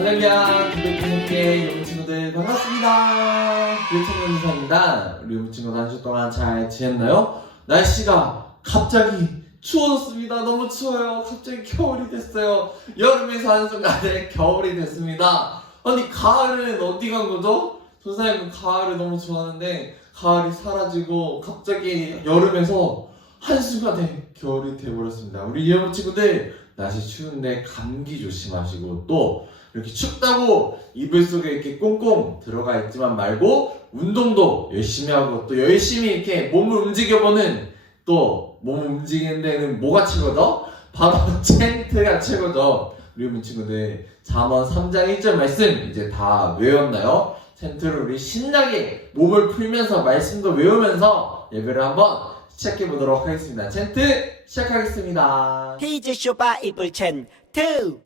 할렐루야, 기독교님께 여러분 친구들 반갑습니다. 교천연사입니다. 우리 여러분 친구들 한 주 동안 잘 지냈나요? 날씨가 갑자기 추워졌습니다. 너무 추워요. 갑자기 겨울이 됐어요. 여름에서 한순간에 겨울이 됐습니다. 아니, 가을은 어디 간 거죠? 선생님은 가을을 너무 좋아하는데 가을이 사라지고 갑자기 여름에서 한순간에 겨울이 돼버렸습니다. 우리 여러분 친구들 날씨 추운데 감기 조심하시고, 또 이렇게 춥다고 이불 속에 이렇게 꽁꽁 들어가 있지만 말고 운동도 열심히 하고, 또 열심히 이렇게 몸을 움직여보는, 또 몸을 움직이는 데는 뭐가 최고죠? 바로 챈트가 최고죠. 우리 여러분 친구들 잠언 3장 1절 말씀 이제 다 외웠나요? 챈트를 우리 신나게 몸을 풀면서 말씀도 외우면서 예배를 한번 시작해보도록 하겠습니다. 챈트 시작하겠습니다. 퀴즈쇼 바이블 챈트.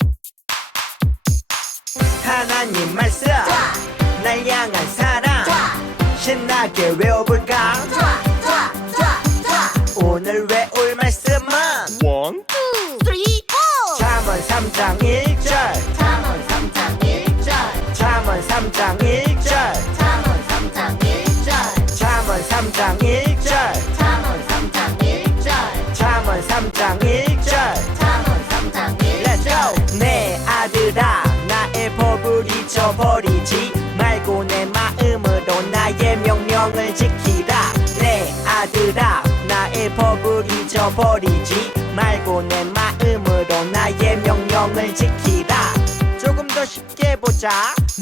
하나님 말씀 날 향한 사랑 신나게 외워볼까? 오늘 외울 말씀은 1, 2, 3, 4 잠언 3장 1절 잠언 3장 1절 잠언 3장 1절 잠언 3장 1절 잠언 3장 1절 잠언 3장 1절 잠언 3장 1절 잠언 3장 1절 Let's go! 내 아들아 나의 법을 잊어버리지 말고 내 마음으로 나의 명령을 지키라. 내 아들아 나의 법을 잊어버리지 말고 내 마음으로 나의 명령을 지키라. 조금 더 쉽게 보자.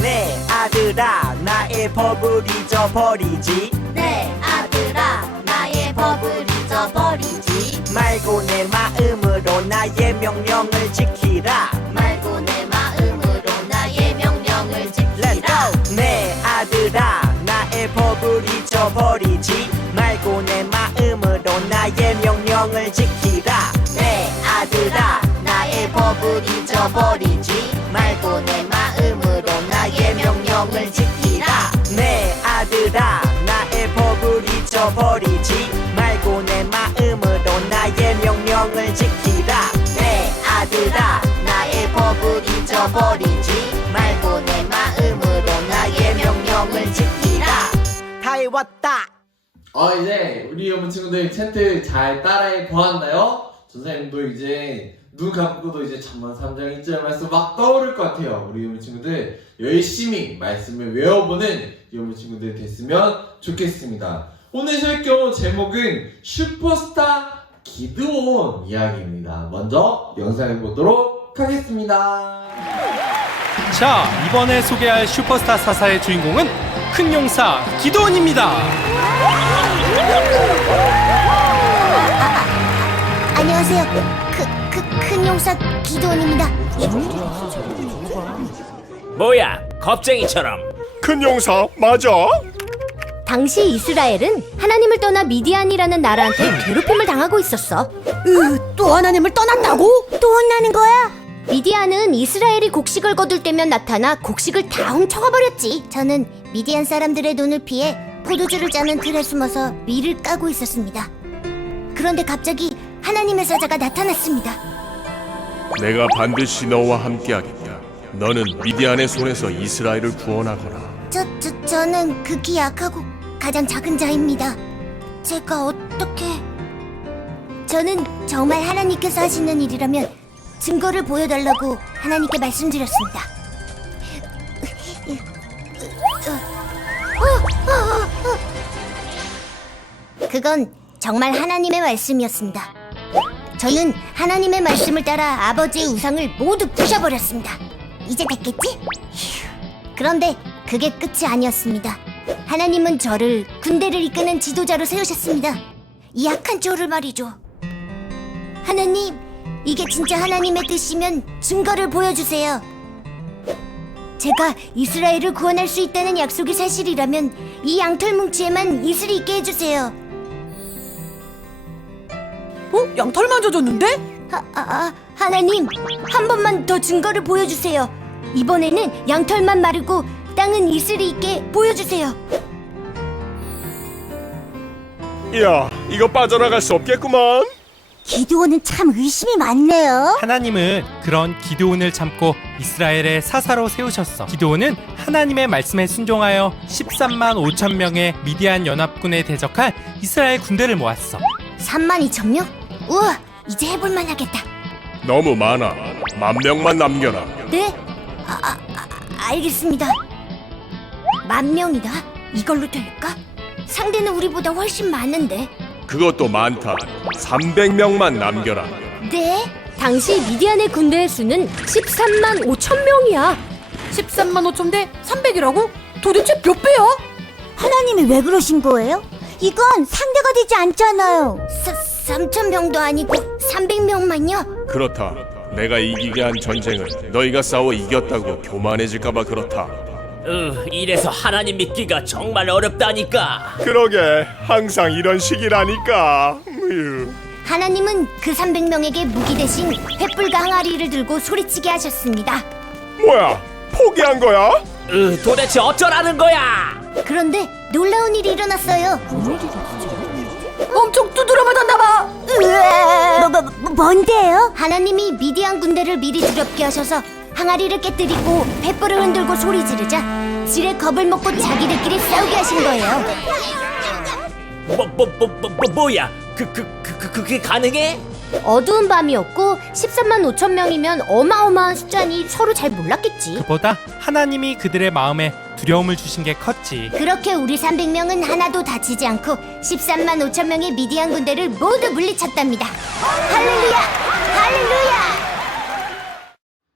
내 아들아 나의 법을 잊어버리지 내 아들아 나의 법을 잊어버리지 말고 내 마음으로 나의 명령을 지키라. 말고 내 마음으로 나의 명령을 Let's 지키라. go! 내 아들아 나의 법을 잊어버리지 말고 내 마음으로 나의 명령을 지키라. 내 아들아 나의 법을 잊어버리지 말고 내 마음으로 나의 명령을 지키라. 내 아들아 나의 법을 잊어버리지 말고 내 마음으로 나의 명령을 지키라. 내 아들아 나의 법을 잊어버리지 말고 내 마음으로 나의 명령을 지키라. 다 외웠다. 이제 우리 여러분 친구들 챈트 잘 따라해 보았나요? 선생님도 이제 눈 감고도 이제 잠언 3장 1절 말씀 막 떠오를 것 같아요. 우리 여러분 친구들 열심히 말씀을 외워보는 여러분 친구들 됐으면 좋겠습니다. 오늘 설교 제목은 슈퍼스타 기드온 이야기입니다. 먼저 영상을 보도록 하겠습니다. 자, 이번에 소개할 슈퍼스타 사사의 주인공은 큰 용사 기드온입니다. 안녕하세요. 큰 용사 기도원입니다. 뭐야, 겁쟁이처럼. 큰 용사 맞아? 당시 이스라엘은 하나님을 떠나 미디안이라는 나라한테 괴롭힘을 당하고 있었어. 또 하나님을 떠났다고? 또 혼나는 거야? 미디안은 이스라엘이 곡식을 거둘 때면 나타나 곡식을 다 훔쳐가 버렸지. 저는 미디안 사람들의 눈을 피해 포도주를 짜는 틀에 숨어서 밀을 까고 있었습니다. 그런데 갑자기 하나님의 사자가 나타났습니다. 내가 반드시 너와 함께하겠다. 너는 미디안의 손에서 이스라엘을 구원하거라. 저는 극히 약하고 가장 작은 자입니다. 제가 어떻게... 저는 정말 하나님께서 하시는 일이라면 증거를 보여달라고 하나님께 말씀드렸습니다. 그건 정말 하나님의 말씀이었습니다. 저는 하나님의 말씀을 따라 아버지의 우상을 모두 부셔버렸습니다. 이제 됐겠지? 그런데 그게 끝이 아니었습니다. 하나님은 저를 군대를 이끄는 지도자로 세우셨습니다. 이 약한 저를 말이죠. 하나님, 이게 진짜 하나님의 뜻이면 증거를 보여주세요. 제가 이스라엘을 구원할 수 있다는 약속이 사실이라면 이 양털 뭉치에만 이슬이 있게 해주세요. 양털만 젖었는데? 하나님, 한 번만 더 증거를 보여주세요. 이번에는 양털만 마르고 땅은 이슬이 있게 보여주세요. 이야, 이거 빠져나갈 수 없겠구만. 기드온은 참 의심이 많네요. 하나님은 그런 기드온을 참고 이스라엘의 사사로 세우셨어. 기드온은 하나님의 말씀에 순종하여 13만 5천 명의 미디안 연합군에 대적할 이스라엘 군대를 모았어. 32,000명? 우와, 이제 해볼만 하겠다. 너무 많아. 10,000명만 남겨라. 네? 알겠습니다. 10,000명이다? 이걸로 될까? 상대는 우리보다 훨씬 많은데. 그것도 많다. 300명만 남겨라. 네? 당시 미디안의 군대의 수는 13만 5천 명이야. 13만 5천 대 300이라고? 도대체 몇 배야? 하나님이 왜 그러신 거예요? 이건 상대가 되지 않잖아요. 3,000명도 아니고 300명만요? 그렇다. 내가 이기게 한 전쟁을 너희가 싸워 이겼다고 교만해질까봐 그렇다. 이래서 하나님 믿기가 정말 어렵다니까. 그러게 항상 이런 식이라니까. 하나님은 그 300명에게 무기 대신 횃불과 항아리를 들고 소리치게 하셨습니다. 뭐야? 포기한 거야? 도대체 어쩌라는 거야? 그런데 놀라운 일이 일어났어요. 엄청 두드려 맞았나봐. 뭔데요? 하나님이 미디안 군대를 미리 두렵게 하셔서 항아리를 깨뜨리고 횃불을 흔들고 소리 지르자 지레 겁을 먹고 자기들끼리 싸우게 하신 거예요. 뭐야? 그게 가능해? 어두운 밤이었고 13만 5천 명이면 어마어마한 숫자니 서로 잘 몰랐겠지. 그보다 하나님이 그들의 마음에 두려움을 주신 게 컸지. 그렇게 우리 300명은 하나도 다치지 않고 13만 5천 명의 미디안 군대를 모두 물리쳤답니다. 할렐루야! 할렐루야!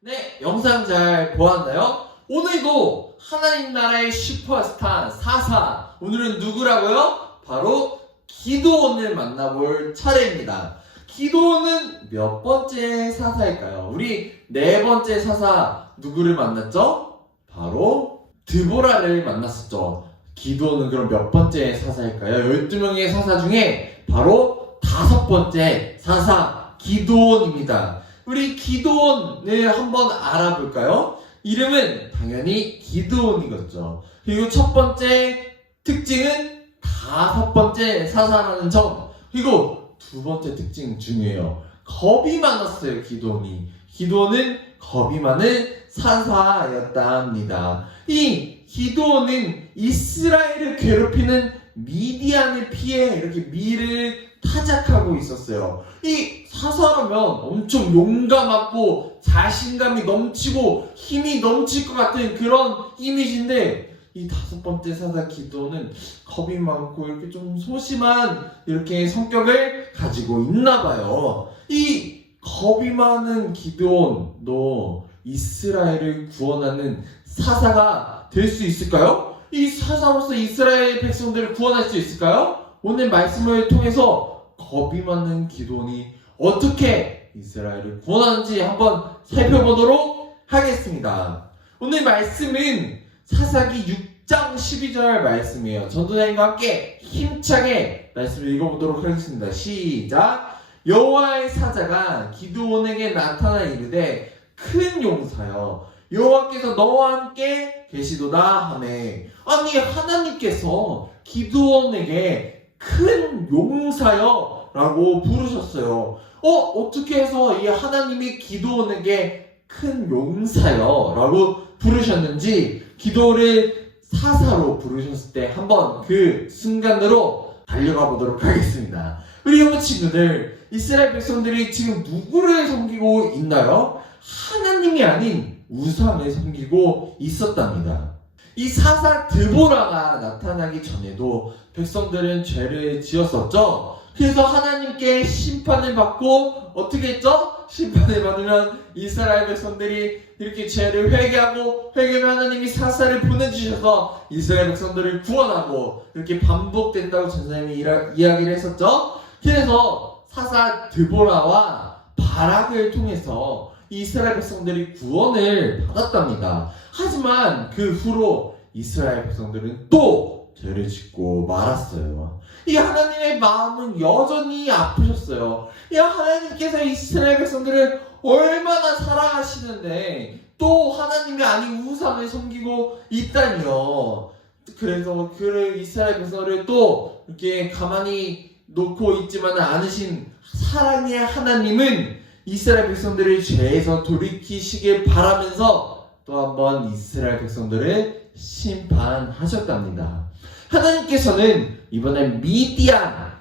네, 영상 잘 보았나요? 오늘도 하나님 나라의 슈퍼스타 사사, 오늘은 누구라고요? 바로 기드온을 만나볼 차례입니다. 기드온은 몇 번째 사사일까요? 우리 네 번째 사사 누구를 만났죠? 바로 드보라를 만났었죠. 기드온은 그럼 몇 번째 사사일까요? 12명의 사사 중에 바로 5번째 사사 기드온입니다. 우리 기드온을 한번 알아볼까요? 이름은 당연히 기드온이겠죠. 그리고 첫 번째 특징은 5번째 사사라는 점. 그리고 두 번째 특징 중요해요. 겁이 많았어요, 기드온이. 기드온은 겁이 많은 사사였답니다. 이 기드온은 이스라엘을 괴롭히는 미디안을 피해 이렇게 미를 타작하고 있었어요. 이 사사라면 엄청 용감하고 자신감이 넘치고 힘이 넘칠 것 같은 그런 이미지인데 이 5번째 사사 기드온은 겁이 많고 이렇게 좀 소심한 이렇게 성격을 가지고 있나봐요. 이 겁이 많은 기드온, 너 이스라엘을 구원하는 사사가 될 수 있을까요? 이 사사로서 이스라엘 백성들을 구원할 수 있을까요? 오늘 말씀을 통해서 겁이 많은 기드온이 어떻게 이스라엘을 구원하는지 한번 살펴보도록 하겠습니다. 오늘 말씀은 사사기 6장 12절 말씀이에요. 전도자님과 함께 힘차게 말씀을 읽어보도록 하겠습니다. 시작! 여호와의 사자가 기드온에게 나타나 이르되 큰 용사여 여호와께서 너와 함께 계시도다 하매. 아니 하나님께서 기드온에게 큰 용사여 라고 부르셨어요. 어떻게 해서 이 하나님이 기드온에게 큰 용사여 라고 부르셨는지 기드온을 사사로 부르셨을 때 한번 그 순간으로 달려가 보도록 하겠습니다. 우리 여러분 친구들, 이스라엘 백성들이 지금 누구를 섬기고 있나요? 하나님이 아닌 우상을 섬기고 있었답니다. 이 사사 드보라가 나타나기 전에도 백성들은 죄를 지었었죠. 그래서 하나님께 심판을 받고 어떻게 했죠? 심판을 받으면 이스라엘 백성들이 이렇게 죄를 회개하고 회개하면 하나님이 사사를 보내주셔서 이스라엘 백성들을 구원하고 이렇게 반복된다고 전사님이 이야기를 했었죠. 그래서 사사 드보라와 바락을 통해서 이스라엘 백성들이 구원을 받았답니다. 하지만 그 후로 이스라엘 백성들은 또 죄를 짓고 말았어요. 이 하나님의 마음은 여전히 아프셨어요. 이 하나님께서 이스라엘 백성들을 얼마나 사랑하시는데 또 하나님이 아닌 우상을 섬기고 있다니요. 그래서 그 이스라엘 백성들을 또 이렇게 가만히 놓고 있지만 않으신 사랑의 하나님은 이스라엘 백성들을 죄에서 돌이키시길 바라면서 또 한 번 이스라엘 백성들을 심판하셨답니다. 하나님께서는 이번엔 미디안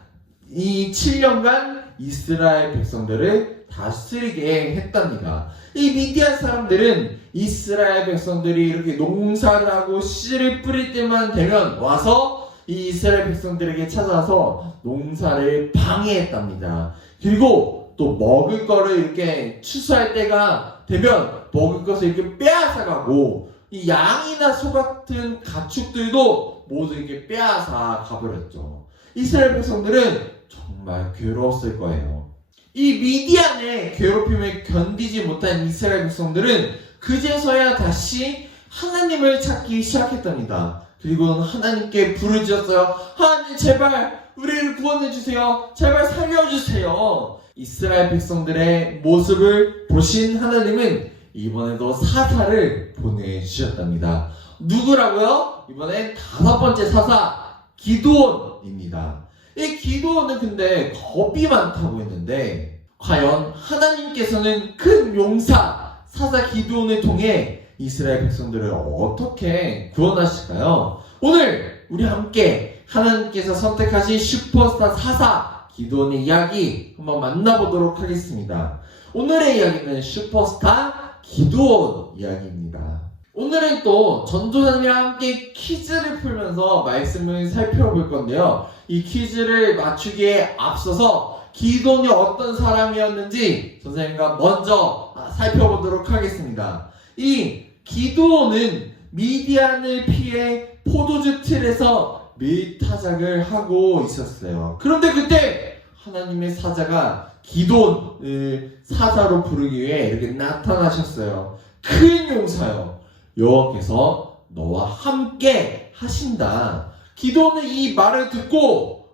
이 7년간 이스라엘 백성들을 다스리게 했답니다. 이 미디안 사람들은 이스라엘 백성들이 이렇게 농사를 하고 씨를 뿌릴 때만 되면 와서 이 이스라엘 백성들에게 찾아서 농사를 방해했답니다. 그리고 또 먹을 거를 이렇게 추수할 때가 되면 먹을 것을 이렇게 빼앗아가고 이 양이나 소 같은 가축들도 모두 이렇게 빼앗아 가버렸죠. 이스라엘 백성들은 정말 괴로웠을 거예요. 이 미디안의 괴롭힘을 견디지 못한 이스라엘 백성들은 그제서야 다시 하나님을 찾기 시작했답니다. 그리고 하나님께 부르짖었어요. 하나님 제발 우리를 구원해주세요. 제발 살려주세요. 이스라엘 백성들의 모습을 보신 하나님은 이번에도 사사를 보내주셨답니다. 누구라고요? 이번엔 5번째 사사 기드온입니다. 이 기드온은 근데 겁이 많다고 했는데 과연 하나님께서는 큰 용사 사사 기드온을 통해 이스라엘 백성들을 어떻게 구원하실까요? 오늘 우리 함께 하나님께서 선택하신 슈퍼스타 사사 기드온의 이야기 한번 만나보도록 하겠습니다. 오늘의 이야기는 슈퍼스타 기드온 이야기입니다. 오늘은 또 전도사님과 함께 퀴즈를 풀면서 말씀을 살펴볼 건데요. 이 퀴즈를 맞추기에 앞서서 기드온이 어떤 사람이었는지 선생님과 먼저 살펴보도록 하겠습니다. 이 기드온은 미디안을 피해 포도주 틀에서 밀타작을 하고 있었어요. 그런데 그때 하나님의 사자가 기드온을 사자로 부르기 위해 이렇게 나타나셨어요. 큰 용사요. 여호와께서 너와 함께 하신다. 기드온은 이 말을 듣고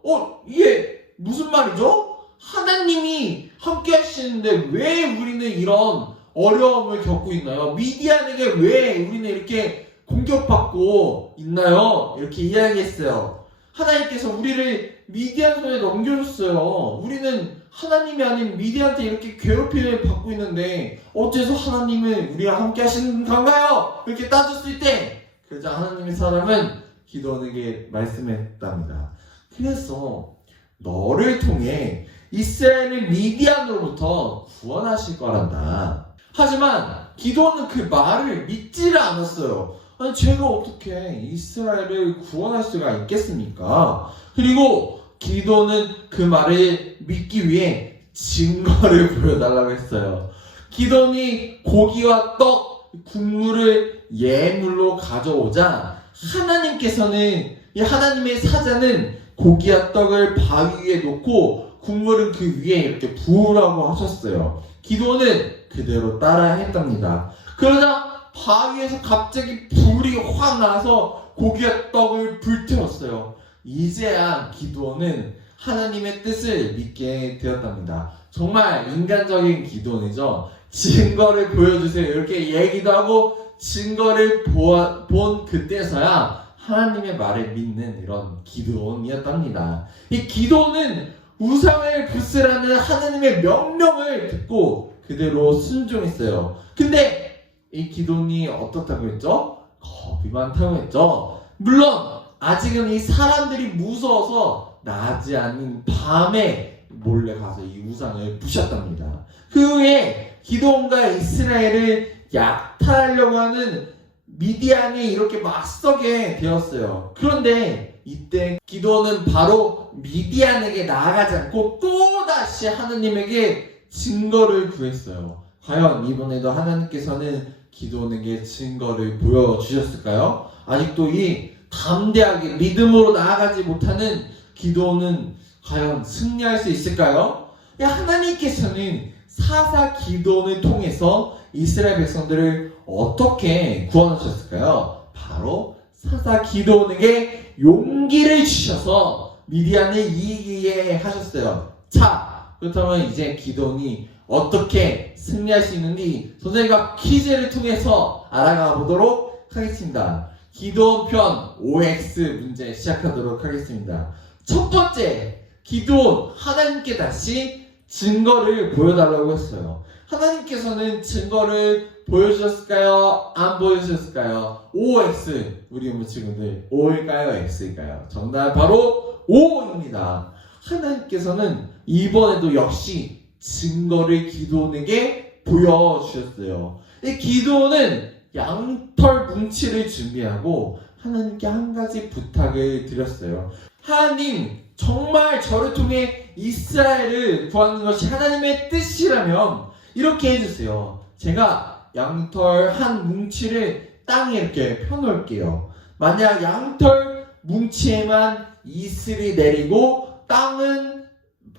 이게 무슨 말이죠? 하나님이 함께 하시는데 왜 우리는 이런 어려움을 겪고 있나요? 미디안에게 왜 우리는 이렇게 공격받고 있나요? 이렇게 이야기했어요. 하나님께서 우리를 미디안 손에 넘겨줬어요. 우리는 하나님이 아닌 미디안한테 이렇게 괴롭힘을 받고 있는데 어째서 하나님은 우리와 함께 하시는 건가요? 이렇게 따졌을 때 그러자 하나님의 사람은 기드온에게 말씀했답니다. 그래서 너를 통해 이스라엘을 미디안으로부터 구원하실 거란다. 하지만 기드온은 그 말을 믿지를 않았어요. 아니 제가 어떻게 이스라엘을 구원할 수가 있겠습니까? 그리고 기드온은 그 말을 믿기 위해 증거를 보여달라고 했어요. 기드온이 고기와 떡, 국물을 예물로 가져오자 하나님께서는 이 하나님의 사자는 고기와 떡을 바위 위에 놓고 국물은 그 위에 이렇게 부으라고 하셨어요. 기드온은 그대로 따라 했답니다. 그러자 바위에서 갑자기 불이 확 나서 고기와 떡을 불태웠어요. 이제야 기드온은 하나님의 뜻을 믿게 되었답니다. 정말 인간적인 기드온이죠. 증거를 보여주세요. 이렇게 얘기도 하고 증거를 본 그때서야 하나님의 말을 믿는 이런 기드온이었답니다. 이 기드온은 우상을 부수라는 하나님의 명령을 듣고 그대로 순종했어요. 근데 이 기드온이 어떻다고 했죠? 겁이 많다고 했죠. 물론 아직은 이 사람들이 무서워서 낮이 아닌 밤에 몰래 가서 이 우상을 부셨답니다. 그 후에 기드온과 이스라엘을 약탈하려고 하는 미디안이 이렇게 맞서게 되었어요. 그런데 이때 기드온은 바로 미디안에게 나아가지 않고 또다시 하나님에게 증거를 구했어요. 과연 이번에도 하나님께서는 기드온에게 증거를 보여주셨을까요? 아직도 이 담대하게 믿음으로 나아가지 못하는 기드온은 과연 승리할 수 있을까요? 하나님께서는 사사 기드온을 통해서 이스라엘 백성들을 어떻게 구원하셨을까요? 바로 사사 기드온에게 용기를 주셔서 미디안을 이기게 하셨어요. 자, 그렇다면 이제 기드온이 어떻게 승리할 수 있는지 선생님과 퀴즈를 통해서 알아가 보도록 하겠습니다. 기드온 편 OX 문제 시작하도록 하겠습니다. 첫 번째, 기도원 하나님께 다시 증거를 보여달라고 했어요. 하나님께서는 증거를 보여주셨을까요? 안 보여주셨을까요? OX 우리 친구들 O일까요? X일까요? 정답 바로 O입니다. 하나님께서는 이번에도 역시 증거를 기도원에게 보여주셨어요. 이 기도원은 양털 뭉치를 준비하고 하나님께 한 가지 부탁을 드렸어요. 하나님, 정말 저를 통해 이스라엘을 구하는 것이 하나님의 뜻이라면 이렇게 해주세요. 제가 양털 한 뭉치를 땅에 이렇게 펴놓을게요. 만약 양털 뭉치에만 이슬이 내리고 땅은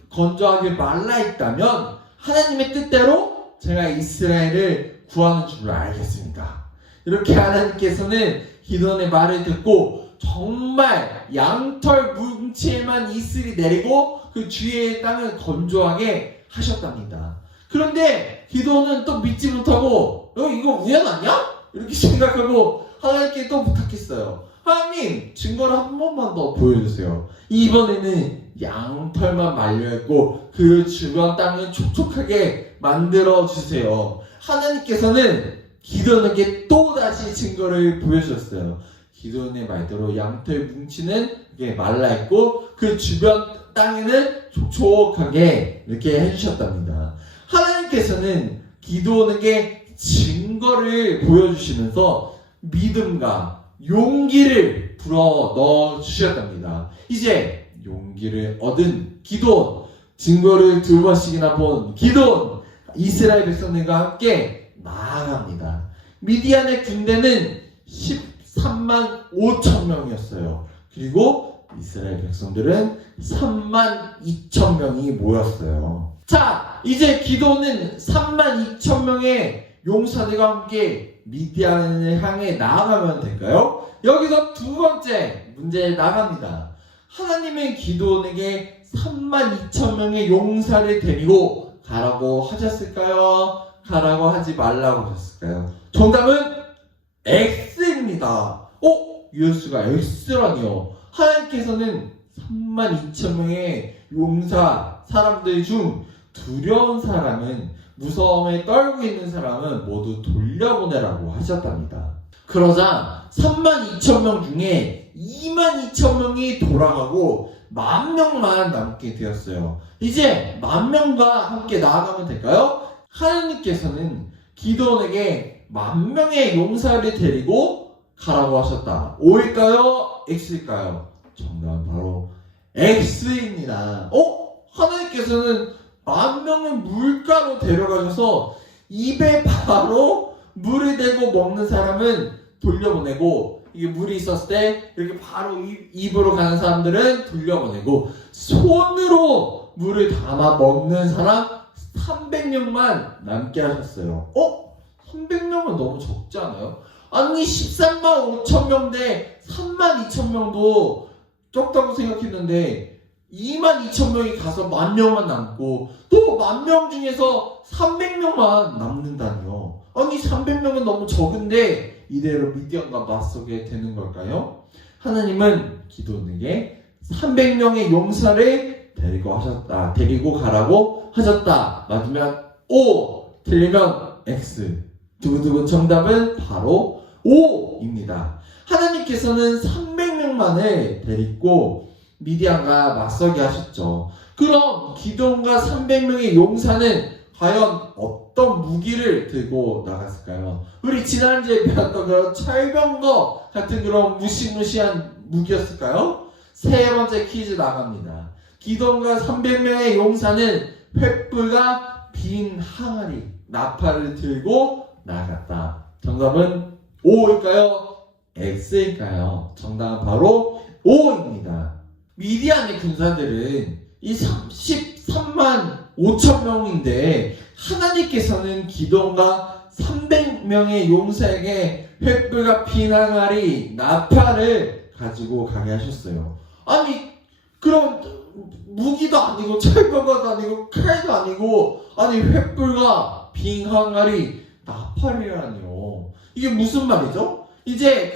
건조하게 말라있다면 하나님의 뜻대로 제가 이스라엘을 구하는 줄 알겠습니다. 이렇게 하나님께서는 기도원의 말을 듣고 정말 양털 뭉치에만 이슬이 내리고 그 주위의 땅을 건조하게 하셨답니다. 그런데 기도원은 또 믿지 못하고 이거 우연 아니야? 이렇게 생각하고 하나님께 또 부탁했어요. 하나님, 증거를 한 번만 더 보여주세요. 이번에는 양털만 말려있고 그 주변 땅을 촉촉하게 만들어주세요. 하나님께서는 기도원에게 또다시 증거를 보여주셨어요. 기도원의 말대로 양털 뭉치는 이렇게 말라있고 그 주변 땅에는 촉촉하게 이렇게 해주셨답니다. 하나님께서는 기도원에게 증거를 보여주시면서 믿음과 용기를 불어 넣어주셨답니다. 이제 용기를 얻은 기도원, 증거를 두 번씩이나 본 기도원, 이스라엘 백성들과 함께 나아갑니다. 미디안의 군대는 13만 5천 명이었어요. 그리고 이스라엘 백성들은 3만 2천 명이 모였어요. 자, 이제 기도는 3만 2천 명의 용사들과 함께 미디안을 향해 나아가면 될까요? 여기서 두 번째 문제 나갑니다. 하나님은 기도원에게 3만 2천 명의 용사를 데리고 가라고 하셨을까요? 가라고 하지 말라고 하셨을까요? 정답은 X입니다. 유효수가 X라니요. 하나님께서는 3만 2천 명의 용사 사람들 중 두려운 사람은, 무서움에 떨고 있는 사람은 모두 돌려보내라고 하셨답니다. 그러자 3만 2천 명 중에 2만 2천 명이 돌아가고 10,000명만 남게 되었어요. 이제 10,000명과 함께 나아가면 될까요? 하나님께서는 기도원에게 10,000명의 용사를 데리고 가라고 하셨다. O일까요? X일까요? 정답은 바로 X입니다. 하나님께서는 10,000명을 물가로 데려가셔서 입에 바로 물을 대고 먹는 사람은 돌려보내고, 이게 물이 있었을 때 이렇게 바로 입으로 가는 사람들은 돌려보내고, 손으로 물을 담아 먹는 사람 300명만 남게 하셨어요. 300명은 너무 적지 않아요? 아니 13만 5천 명 대 3만 2천 명도 적다고 생각했는데 2만 2천 명이 가서 10,000명만 남고 또 10,000명 중에서 300명만 남는다니요. 아니 300명은 너무 적은데 이대로 미디안과 맞서게 되는 걸까요? 하나님은 기도원에게 300명의 용사를 데리고 가라고 하셨다. 맞으면 O, 틀리면 X. 두구두구 정답은 바로 O입니다. 하나님께서는 300명만을 데리고 미디안과 맞서게 하셨죠. 그럼 기도원과 300명의 용사는 과연 어떤 무기를 들고 나갔을까요? 우리 지난주에 배웠던 그런 철병거 같은 그런 무시무시한 무기였을까요? 세 번째 퀴즈 나갑니다. 기도원과 300명의 용사는 횃불과 빈 항아리, 나팔을 들고 나갔다. 정답은 O일까요? X일까요? 정답은 바로 O입니다. 미디안의 군사들은 이 13만 5천 명인데 하나님께서는 기도원과 300명의 용사에게 횃불과 빈 항아리, 나팔을 가지고 가게 하셨어요. 아니 그럼 무기도 아니고 철거도 아니고 칼도 아니고 아니 횃불과 빈 항아리, 나팔이라니요. 이게 무슨 말이죠?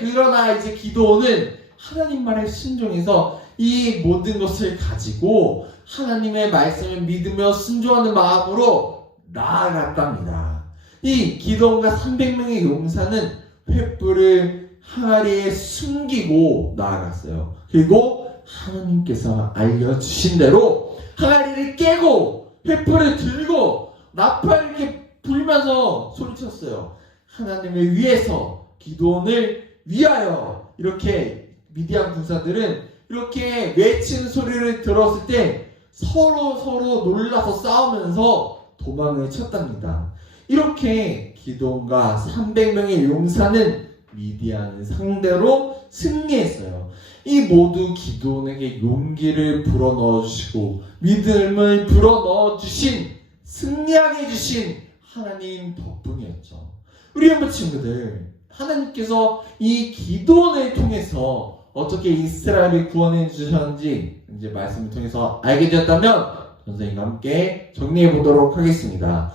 그러나 이제 기도원은 하나님 말에 순종해서 이 모든 것을 가지고 하나님의 말씀을 믿으며 순종하는 마음으로 나아갔답니다. 이 기드온과 300명의 용사는 횃불을 항아리에 숨기고 나아갔어요. 그리고 하나님께서 알려주신 대로 항아리를 깨고 횃불을 들고 나팔을 이렇게 불면서 소리쳤어요. 하나님을 위해서, 기드온을 위하여. 이렇게 미디안 군사들은 이렇게 외치는 소리를 들었을 때 서로 놀라서 싸우면서 도망을 쳤답니다. 이렇게 기드온과 300명의 용사는 미디안을 상대로 승리했어요. 이 모두 기드온에게 용기를 불어넣어 주시고 믿음을 불어넣어 주신, 승리하게 해주신 하나님 덕분이었죠. 우리 여러분 친구들, 하나님께서 이 기드온을 통해서 어떻게 이스라엘을 구원해 주셨는지 이제 말씀을 통해서 알게 되었다면 선생님과 함께 정리해 보도록 하겠습니다.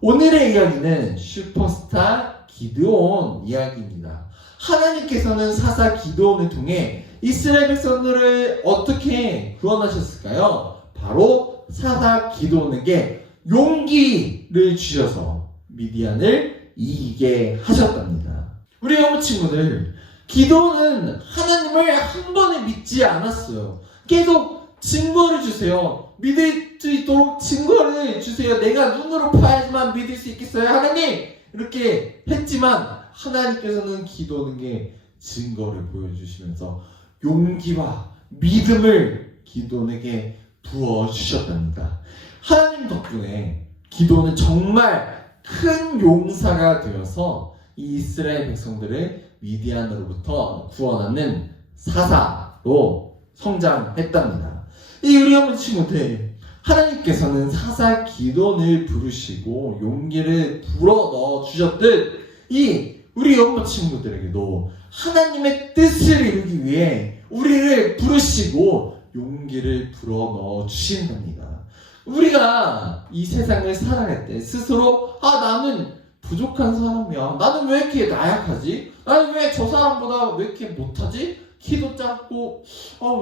오늘의 이야기는 슈퍼스타 기드온 이야기입니다. 하나님께서는 사사 기드온을 통해 이스라엘 백성들을 어떻게 구원하셨을까요? 바로 사사 기드온에게 용기를 주셔서 미디안을 이기게 하셨답니다. 우리 여러분 친구들, 기드온은 하나님을 한 번에 믿지 않았어요. 계속 증거를 주세요. 믿을 수 있도록 증거를 주세요. 내가 눈으로 봐야지만 믿을 수 있겠어요, 하나님? 이렇게 했지만 하나님께서는 기드온에게 증거를 보여주시면서 용기와 믿음을 기드온에게 부어주셨답니다. 하나님 덕분에 기드온은 정말 큰 용사가 되어서 이 이스라엘 백성들을 미디안으로부터 구원하는 사사로 성장했답니다. 이 우리 어머니 친구들, 하나님께서는 사사 기드온을 부르시고 용기를 불어넣어 주셨듯 이 우리 어머니 친구들에게도 하나님의 뜻을 이루기 위해 우리를 부르시고 용기를 불어넣어 주신답니다. 우리가 이 세상을 살아갈 때 스스로 나는 부족한 사람이야. 나는 왜 이렇게 나약하지? 나는 왜 저 사람보다 왜 이렇게 못하지? 키도 작고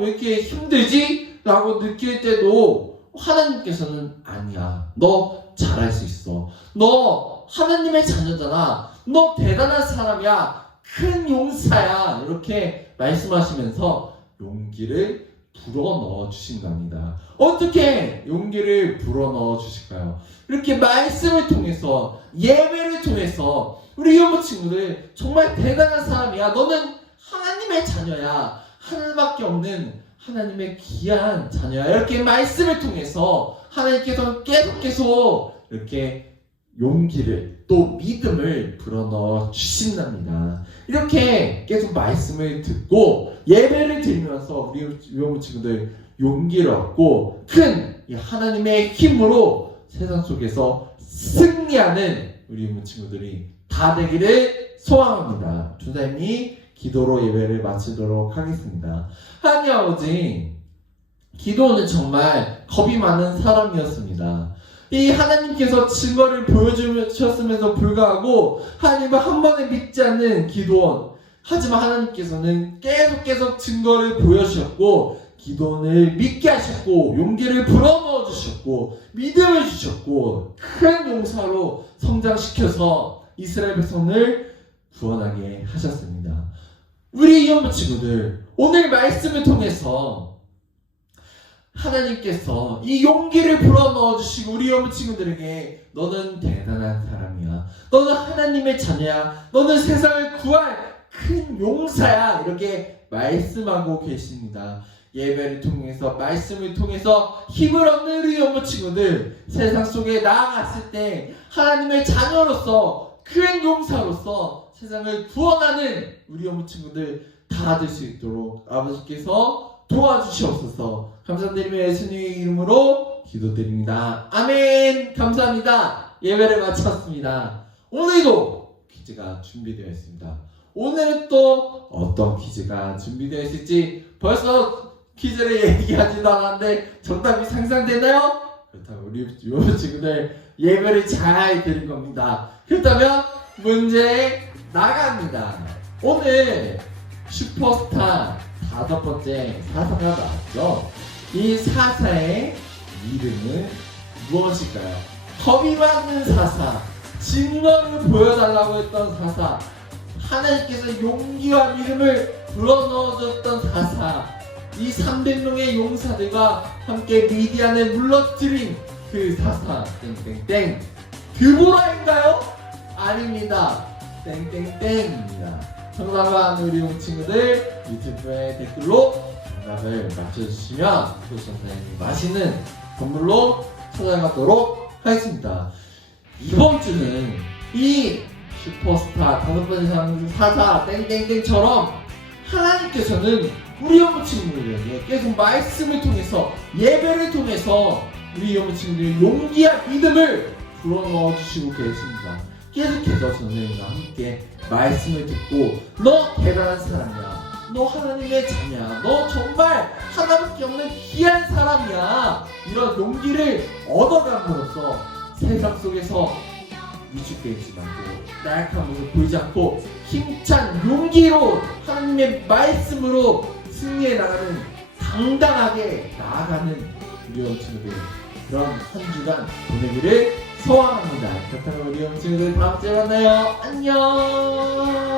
왜 이렇게 힘들지? 라고 느낄 때도 하나님께서는 아니야. 너 잘할 수 있어. 너 하나님의 자녀잖아. 너 대단한 사람이야. 큰 용사야. 이렇게 말씀하시면서 용기를 불어넣어 주신답니다. 어떻게 용기를 불어넣어 주실까요? 이렇게 말씀을 통해서, 예배를 통해서 우리 여러분 친구들 정말 대단한 사람이야. 너는 하나님의 자녀야. 하나님밖에 없는 하나님의 귀한 자녀야. 이렇게 말씀을 통해서 하나님께서 계속 이렇게 용기를 또 믿음을 불어넣어 주신답니다. 이렇게 계속 말씀을 듣고 예배를 드리면서 우리 여러분 친구들 용기를 얻고 큰 하나님의 힘으로 세상 속에서 승리하는 우리 여러분 친구들이 다 되기를 소망합니다. 주사님이 기도로 예배를 마치도록 하겠습니다. 하나님 아버지, 기도는 정말 겁이 많은 사람이었습니다. 이 하나님께서 증거를 보여주셨음에도 불구하고 하나님을 한 번에 믿지 않는 기드온, 하지만 하나님께서는 계속 증거를 보여주셨고 기드온을 믿게 하셨고 용기를 불어넣어 주셨고 믿음을 주셨고 큰 용사로 성장시켜서 이스라엘 백성을 구원하게 하셨습니다. 우리 여러분 친구들, 오늘 말씀을 통해서 하나님께서 이 용기를 불어넣어 주시고 우리 여러분 친구들에게 너는 대단한 사람이야. 너는 하나님의 자녀야. 너는 세상을 구할 큰 용사야. 이렇게 말씀하고 계십니다. 예배를 통해서 말씀을 통해서 힘을 얻는 우리 여러분 친구들, 세상 속에 나아갔을 때 하나님의 자녀로서 큰 용사로서 세상을 구원하는 우리 여러분 친구들 다 될 수 있도록 아버지께서 도와주시옵소서. 감사드리며 예수님의 이름으로 기도드립니다. 아멘. 감사합니다. 예배를 마쳤습니다. 오늘도 퀴즈가 준비되어 있습니다. 오늘은 또 어떤 퀴즈가 준비되어 있을지 벌써 퀴즈를 얘기하지도 않았는데 정답이 상상되나요? 그렇다면 우리 여러분 친구들 예배를 잘 드린 겁니다. 그렇다면 문제 나갑니다. 오늘 슈퍼스타 5번째 사사가 나왔죠. 이 사사의 이름은 무엇일까요? 겁이 많은 사사, 증거를 보여달라고 했던 사사, 하나님께서 용기와 믿음을 불어넣어줬던 사사, 이 300명의 용사들과 함께 미디안을 물러뜨린 그 사사 땡땡땡 드보라인가요? 아닙니다. 땡땡땡입니다. 정답을 아는 우리 용 친구들 유튜브에 댓글로 정답을 맞춰주시면 교수 선생님이 맛있는 선물로 찾아가도록 하겠습니다. 이번 주는 이 슈퍼스타 5번째 사사 땡땡땡처럼 하나님께서는 우리 영어 친구들에게 계속 말씀을 통해서 예배를 통해서 우리 영어 친구들의 용기와 믿음을 불어넣어 주시고 계십니다. 계속해서 선생님과 함께 말씀을 듣고 너 대단한 사람이야, 너 하나님의 자녀야, 너 정말 하나밖에 없는 귀한 사람이야, 이런 용기를 얻어감으로써 세상 속에서 위축되지 말고 나약한 모습을 보이지 않고 힘찬 용기로 하나님의 말씀으로 승리해 나가는, 당당하게 나아가는 우리 영 친구들 그런 한 주간 보내기를 소원합니다. 그렇다면 우리 영 친구들 다음 주에 만나요. 안녕.